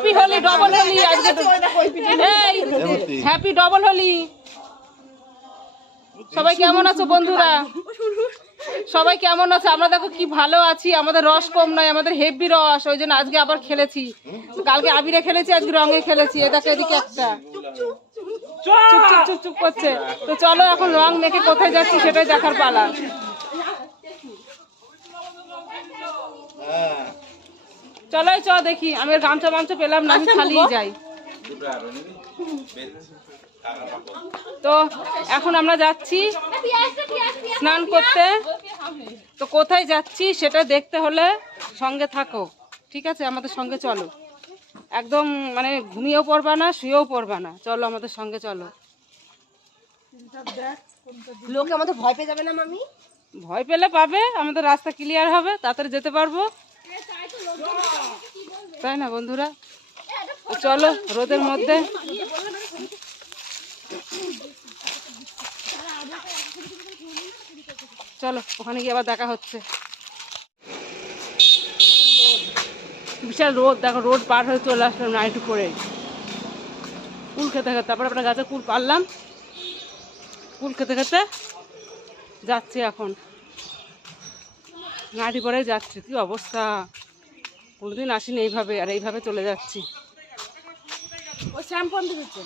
Happy Holi, double Holi আজকে। এই happy double Holi. সবাই কেমন আছো বন্ধুরা? সবাই কেমন আছে? আমরা দেখো কি ভালো আছি। আমাদের রস কম নয়, আমাদের হেভি রস। ওই জন্য আজকে আবার খেলেছি। কালকে আবিরে খেলেছি, আজকে রঙে খেলেছি। এ দেখো এদিকে একটা চুপ চুপ চুপ চুপ করছে। তো চলো এখন রং মেখে কোথায় যাচ্ছি সেটাই দেখার পালা। চলো চ দেখি। আমি আর গামছা মামছা পেলাম না, আমি খালি যাই। তো এখন আমরা যাচ্ছি স্নান করতে। তো কোথায় যাচ্ছি সেটা দেখতে হলে সঙ্গে থাকো, ঠিক আছে? আমাদের সঙ্গে চলো। একদম মানে ঘুমিয়েও পড়বা না, শুয়েও পড়বা না। চলো আমাদের সঙ্গে চলো। লোকে আমাদের ভয় পেয়ে যাবে না মামি? ভয় পেলে পাবে, আমাদের রাস্তা ক্লিয়ার হবে, তাড়াতাড়ি যেতে পারবো, তাই না বন্ধুরা? চলো রোদের মধ্যে। চলো ওখানে গিয়ে আবার দেখা হচ্ছে। বিশাল রোদ, দেখো রোদ পার হয়ে চলে আসলাম নাইটু করে কুল খেতে খেতে। তারপরে আপনার গাছে কুল পারলাম, কুল খেতে খেতে যাচ্ছি এখন নাইটি পরে যাচ্ছি। কি অবস্থা, কোনোদিন আসিনি এইভাবে, আর এইভাবে চলে যাচ্ছি। ওই শ্যাম্পু আনতে দিচ্ছে,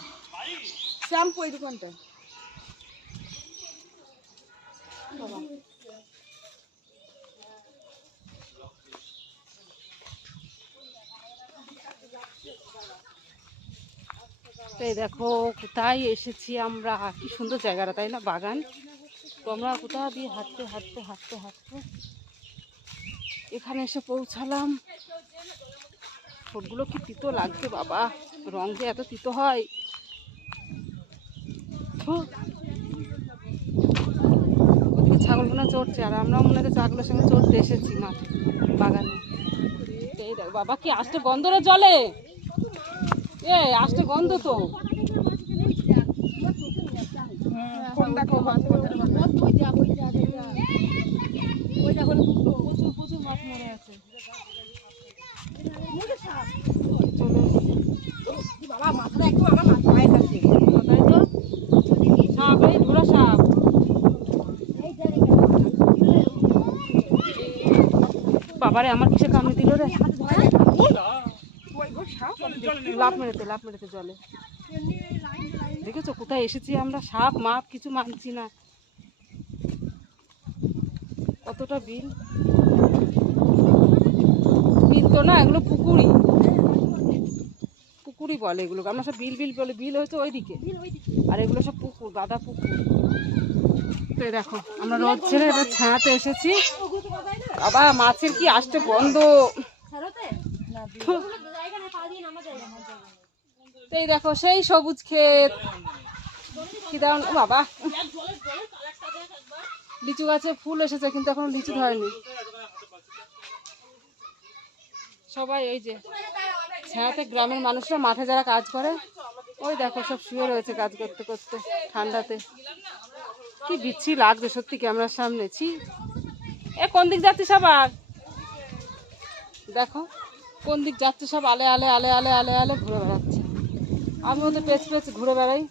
শ্যাম্পু এই দোকানটায়। এই দেখো কোথায় এসেছি আমরা। কি সুন্দর জায়গাটা, তাই না? বাগান। তো আমরা কোথা দিয়ে হাঁটতে হাঁটতে হাঁটতে হাঁটতে এখানে এসে পৌঁছালাম। ঠোঁটগুলো কি তিতো লাগছে বাবা, রং যে এত তিতো হয়। ওদিকে ছাগলগুলো চড়ছে, আর আমরাও মনে হয় ছাগলের সঙ্গে চড়তে এসেছি মাঠে বাগানে। এই দেখ বাবা, কি আস্তে গন্ধ রে জলে। এ আস্তে গন্ধ তো। প্রচুর মাছ মরে আছে। বাবা মাথাটা একটু আমার মাথায় থাকছে। তাই তো, সাপ, এই ধরা সাপ। বাবারে আমার কিসে কামড়ে দিল রে। লাভ মেরেতে জলে। দেখেছো কোথায় এসেছি আমরা? সাপ মাপ কিছু মানছি না। কতটা বিল, বিল তো না, এগুলো পুকুরি, পুকুরি বলে এগুলোকে। আমরা সব বিল বিল বলে। বিল হচ্ছে ওইদিকে, আর এগুলো সব পুকুর, দাদা পুকুর। তো দেখো আমরা রোদ ছেড়ে এবার ছায়াতে এসেছি। বাবা মাছের কি আসতে গন্ধ। এই দেখো সেই সবুজ ক্ষেত। কি দাও বাবা, লিচু গাছে ফুল এসেছে কিন্তু এখন লিচু ধরেনি। সবাই এই যে ছায়াতে, গ্রামের মানুষরা মাঠে যারা কাজ করে, ওই দেখো সব শুয়ে রয়েছে কাজ করতে করতে ঠান্ডাতে। কি বিচ্ছি লাগবে সত্যি ক্যামেরার সামনে। ছি, এ কোন দিক যাচ্ছে সবার? দেখো কোন দিক যাচ্ছে সব, আলে আলে আলে আলে আলে আলে ঘুরে বেড়াচ্ছে। আমি ওদের পেছ পেছ ঘুরে বেড়াই।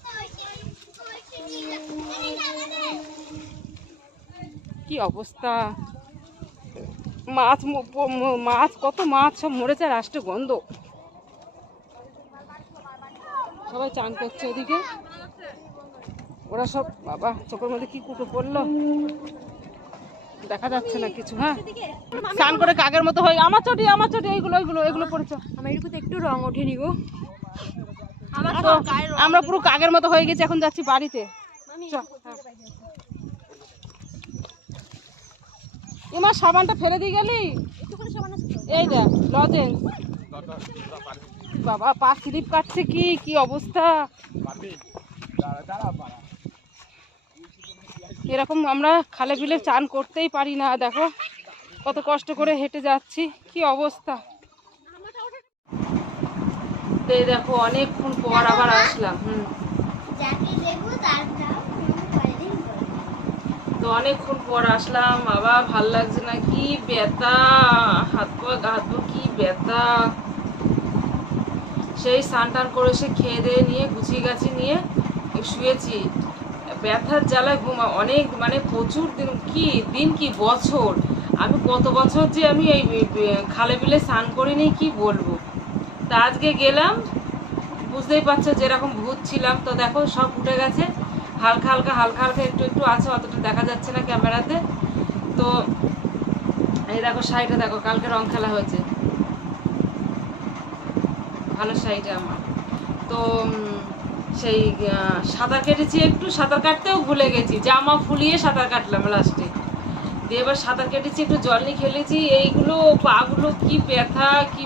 কি অবস্থা, মাছ মাছ কত মাছ সব মরেছে, আর আসতে গন্ধ। সবাই চান করছে ওদিকে। ওরা সব বাবা চোখের মধ্যে কি কুটো পড়লো, দেখা যাচ্ছে না কিছু। হ্যাঁ, স্নান করে কাগের মতো হয়ে আমার চটি এইগুলো এগুলো এগুলো পড়েছে। আমার এটুকু তো একটু রং ওঠেনি গো। আমরা পুরো কাগের মতো হয়ে গেছি, এখন যাচ্ছি বাড়িতে। এমা সাবানটা ফেলে দিয়ে গেলি। এই দেখ লজেন্স। বাবা পা স্লিপ কাটছে, কি কি অবস্থা। এরকম আমরা খালে বিলে চান করতেই পারি না। দেখো কত কষ্ট করে হেঁটে যাচ্ছি, কি অবস্থা। এই দেখো অনেকক্ষণ পর আবার আসলাম। তো অনেকক্ষণ পর আসলাম বাবা, ভাল লাগছে না। কি ব্যথা, হাত পা গা হাত পা কি ব্যথা। সেই স্নান টান করে সে খেয়ে দিয়ে নিয়ে গুছিয়ে গাছি নিয়ে শুয়েছি। ব্যথার জ্বালায় ঘুমা অনেক মানে প্রচুর দিন কি বছর, আমি কত বছর যে আমি এই খালে বিলে স্নান করিনি কি বলবো। তা আজকে গেলাম, বুঝতেই পারছো যেরকম ভূত ছিলাম, তো দেখো সব উঠে গেছে, হালকা হালকা একটু আছে, অতটা দেখা যাচ্ছে না ক্যামেরাতে। তো এই দেখো শাড়িটা দেখো, কালকে রং খেলা হয়েছে, ভালো শাড়িটা আমার। তো সেই সাঁতার কেটেছি, একটু সাঁতার কাটতেও ভুলে গেছি, জামা ফুলিয়ে সাঁতার কাটলাম লাস্টে। দিয়ে এবার সাঁতার কেটেছি, একটু জল নিয়ে খেলেছি, এইগুলো পাগুলো কি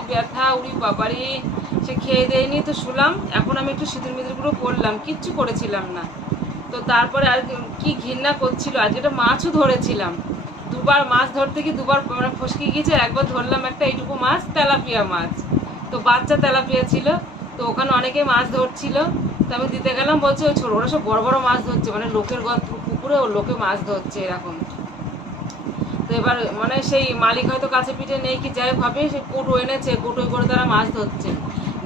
ব্যথা উড়ি বাবারি। সে খেয়ে দেয়নি তো শুলাম, এখন আমি একটু সিঁদুর মিদুরগুলো পরলাম, কিচ্ছু করেছিলাম না। তো তারপরে আর কি ঘৃণা করছিল, আজকে একটা মাছও ধরেছিলাম, দুবার মাছ ধরতে গিয়ে দুবার মানে ফসকে গিয়েছে। একবার ধরলাম একটা এইটুকু মাছ, তেলাপিয়া মাছ, তো বাচ্চা তেলাপিয়া ছিল, তো ওখানে অনেকে মাছ ধরছিল, তো আমি দিতে গেলাম, বলছে ওই ছোট, ওরা সব বড় বড় মাছ ধরছে, মানে লোকের পুকুরে ও লোকে মাছ ধরছে এরকম। তো এবার মানে সেই মালিক হয়তো কাছে পিঠে নেই কি যাই ভাবে, সে কোটো এনেছে, কোটোয় করে তারা মাছ ধরছে।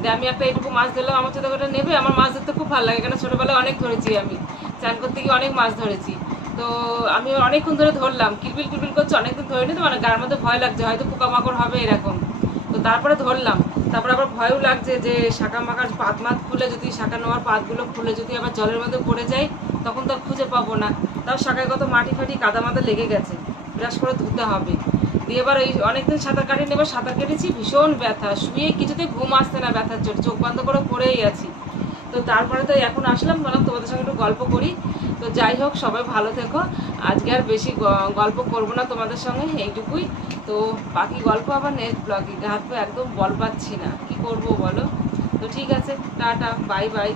দিয়ে আমি একটা এইটুকু মাছ ধরলাম, আমার সাথে ওটা নেবে, আমার মাছ ধরতে খুব ভালো লাগে, কেন ছোটোবেলায় অনেক ধরেছি, আমি চান করতে গিয়ে অনেক মাছ ধরেছি। তো আমি অনেকক্ষণ ধরে ধরলাম, কিলবিল করছে, অনেকদিন ধরিনি তো, মানে গায়ের মধ্যে ভয় লাগছে হয়তো পোকামাকড় হবে এরকম। তো তারপরে ধরলাম, তারপরে আবার ভয়ও লাগছে যে শাঁখা মাখার পাত মাত খুলে, যদি শাঁখা নেওয়ার পাতগুলো খুলে যদি আবার জলের মধ্যে পড়ে যায়, তখন তো আর খুঁজে পাবো না। তাও শাঁখায় কত মাটি ফাটি কাদা মাদা লেগে গেছে, ব্রাশ করে ধুতে হবে। দিয়ে এবার এই অনেকদিন সাঁতার কাটিনি, এবার সাঁতার কেটেছি, ভীষণ ব্যথা, শুয়ে কিছুতেই ঘুম আসছে না, ব্যথার জন্য চোখ বন্ধ করে পড়েই আছি। তো তারপরে তো এখন আসলাম, বললাম তোমাদের সঙ্গে একটু গল্প করি। তো যাই হোক, সবাই ভালো থেকো, আজকে আর বেশি গল্প করবো না তোমাদের সঙ্গে, এইটুকুই। তো বাকি গল্প আবার নেক্সট ব্লগে, হাত পা একদম বল পাচ্ছি না, কি করবো বলো। তো ঠিক আছে, টাটা, বাই বাই।